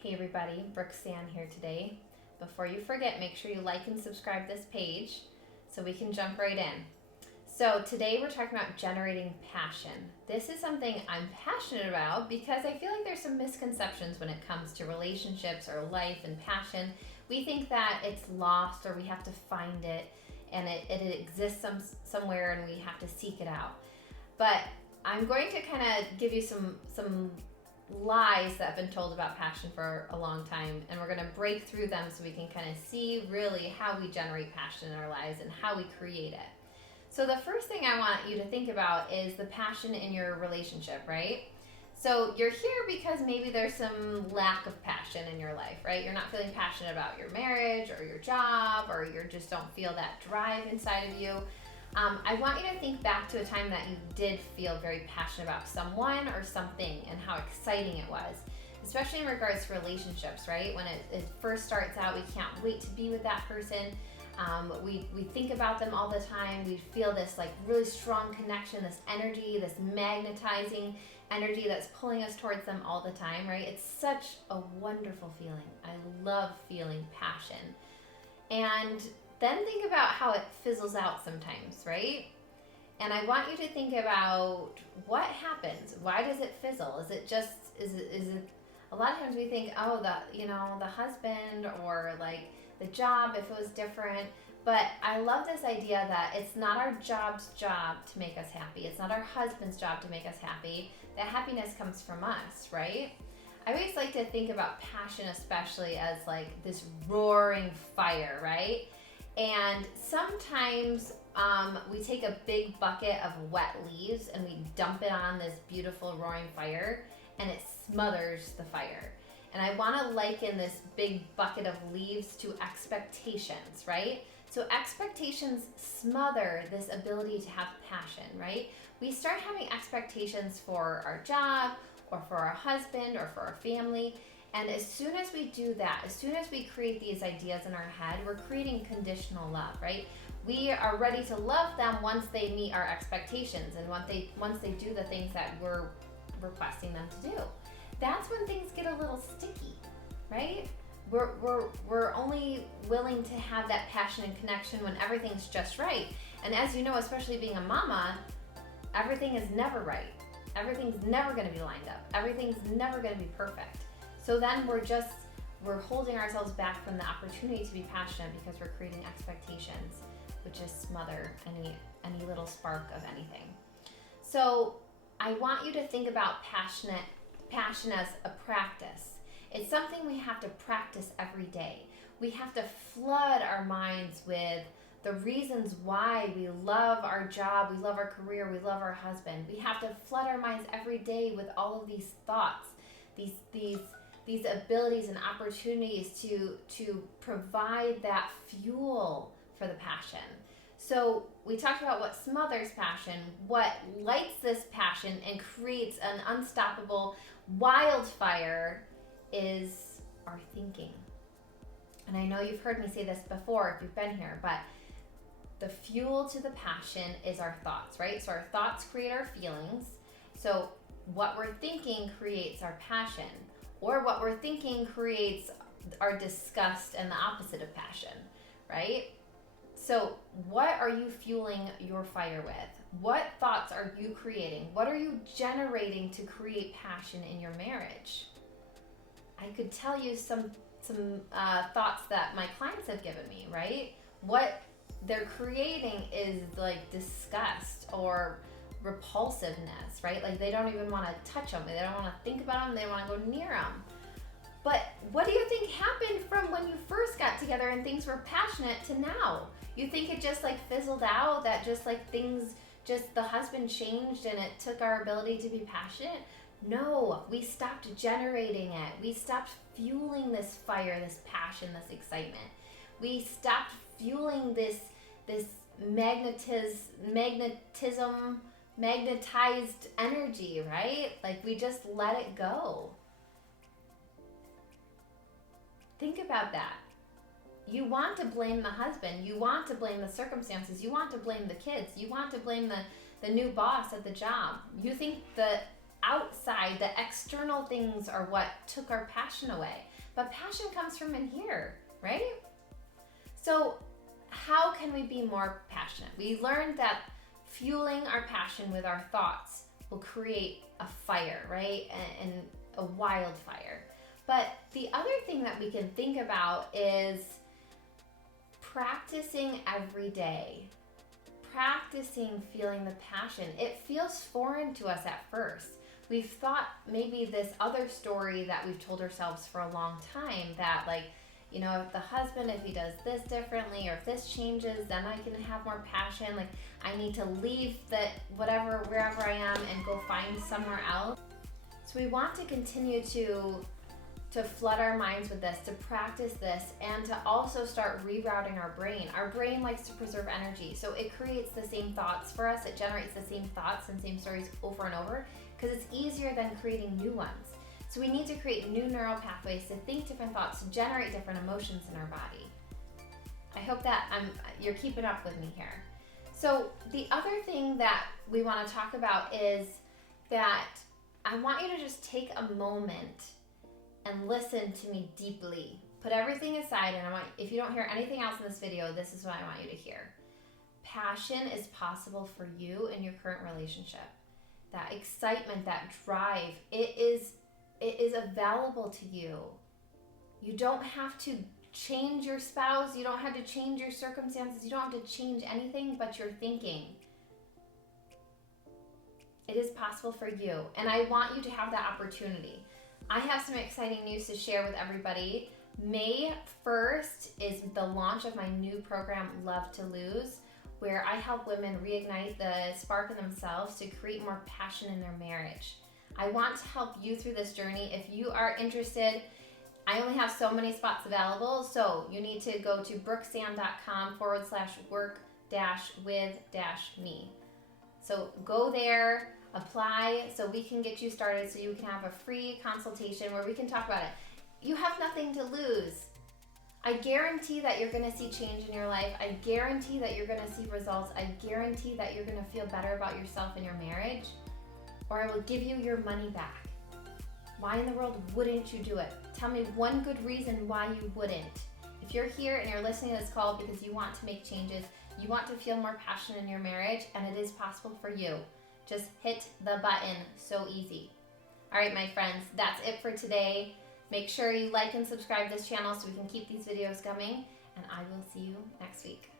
Hey everybody, Brooke Sann here today. Before you forget, make sure you like and subscribe this page so we can jump right in. So today we're talking about generating passion. This is something I'm passionate about because I feel like there's some misconceptions when it comes to relationships or life and passion. We think that it's lost or we have to find it and it exists somewhere and we have to seek it out. But I'm going to kind of give you some lies that have been told about passion for a long time, and we're going to break through them so we can kind of see really how we generate passion in our lives and how we create it. So the first thing I want you to think about is the passion in your relationship, right? So you're here because maybe there's some lack of passion in your life, right? You're not feeling passionate about your marriage or your job, or you just don't feel that drive inside of you. I want you to think back to a time that you did feel very passionate about someone or something and how exciting it was, especially in regards to relationships, right? When it first starts out, we can't wait to be with that person. We think about them all the time. We feel this like really strong connection, this energy, this magnetizing energy that's pulling us towards them all the time, right? It's such a wonderful feeling. I love feeling passion. And then think about how it fizzles out sometimes, right? And I want you to think about what happens. Why does it fizzle? Is it a lot of times we think, oh, the husband or like the job if it was different. But I love this idea that it's not our job's job to make us happy. It's not our husband's job to make us happy. That happiness comes from us, right? I always like to think about passion especially as like this roaring fire, right? And sometimes we take a big bucket of wet leaves and we dump it on this beautiful roaring fire and it smothers the fire. And I want to liken this big bucket of leaves to expectations, right? So expectations smother this ability to have passion, right? We start having expectations for our job or for our husband or for our family. And as soon as we do that, as soon as we create these ideas in our head, we're creating conditional love, right? We are ready to love them once they meet our expectations and once they do the things that we're requesting them to do. That's when things get a little sticky, right? We're only willing to have that passion and connection when everything's just right. And as you know, especially being a mama, everything is never right. Everything's never going to be lined up. Everything's never going to be perfect. So then we're holding ourselves back from the opportunity to be passionate because we're creating expectations, which is smother any little spark of anything. So I want you to think about passion as a practice. It's something we have to practice every day. We have to flood our minds with the reasons why we love our job, we love our career, we love our husband. We have to flood our minds every day with all of these thoughts, these abilities and opportunities to provide that fuel for the passion. So we talked about what smothers passion, what lights this passion and creates an unstoppable wildfire is our thinking. And I know you've heard me say this before if you've been here, but the fuel to the passion is our thoughts, right? So our thoughts create our feelings. So what we're thinking creates our passion. Or what we're thinking creates our disgust and the opposite of passion, right? So what are you fueling your fire with? What thoughts are you creating? What are you generating to create passion in your marriage? I could tell you some thoughts that my clients have given me, right? What they're creating is like disgust or repulsiveness, right? Like they don't even want to touch them. They don't want to think about them. They don't want to go near them. But what do you think happened from when you first got together and things were passionate to now? You think it just like fizzled out, that just like things, just the husband changed and it took our ability to be passionate? No, we stopped generating it. We stopped fueling this fire, this passion, this excitement. We stopped fueling this magnetized energy, right? Like we just let it go. Think about that. You want to blame the husband. You want to blame the circumstances. You want to blame the kids. You want to blame the new boss at the job. You think that outside, the external things are what took our passion away. But passion comes from in here, right? So how can we be more passionate? We learned that fueling our passion with our thoughts will create a fire, right? And a wildfire. But the other thing that we can think about is practicing every day. Practicing feeling the passion. It feels foreign to us at first. We've thought maybe this other story that we've told ourselves for a long time that, like, you know, if the husband, if he does this differently or if this changes, then I can have more passion. Like, I need to leave whatever, wherever I am and go find somewhere else. So we want to continue to flood our minds with this, to practice this, and to also start rerouting our brain. Our brain likes to preserve energy, so it creates the same thoughts for us. It generates the same thoughts and same stories over and over because it's easier than creating new ones. So we need to create new neural pathways to think different thoughts, to generate different emotions in our body. I hope that you're keeping up with me here. So the other thing that we want to talk about is that I want you to just take a moment and listen to me deeply. Put everything aside, and if you don't hear anything else in this video, this is what I want you to hear. Passion is possible for you in your current relationship. That excitement, that drive, it is available to you. You don't have to change your spouse. You don't have to change your circumstances. You don't have to change anything but your thinking. It is possible for you, and I want you to have that opportunity. I have some exciting news to share with everybody. May 1st is the launch of my new program, Love to Lose, where I help women reignite the spark in themselves to create more passion in their marriage. I want to help you through this journey. If you are interested, I only have so many spots available, so you need to go to brooksann.com/work-with-me. So go there, apply so we can get you started, so you can have a free consultation where we can talk about it. You have nothing to lose. I guarantee that you're going to see change in your life. I guarantee that you're going to see results. I guarantee that you're going to feel better about yourself and your marriage, or I will give you your money back. Why in the world wouldn't you do it? Tell me one good reason why you wouldn't. If you're here and you're listening to this call because you want to make changes, you want to feel more passion in your marriage, and it is possible for you. Just hit the button. So easy. All right, my friends, that's it for today. Make sure you like and subscribe this channel so we can keep these videos coming, and I will see you next week.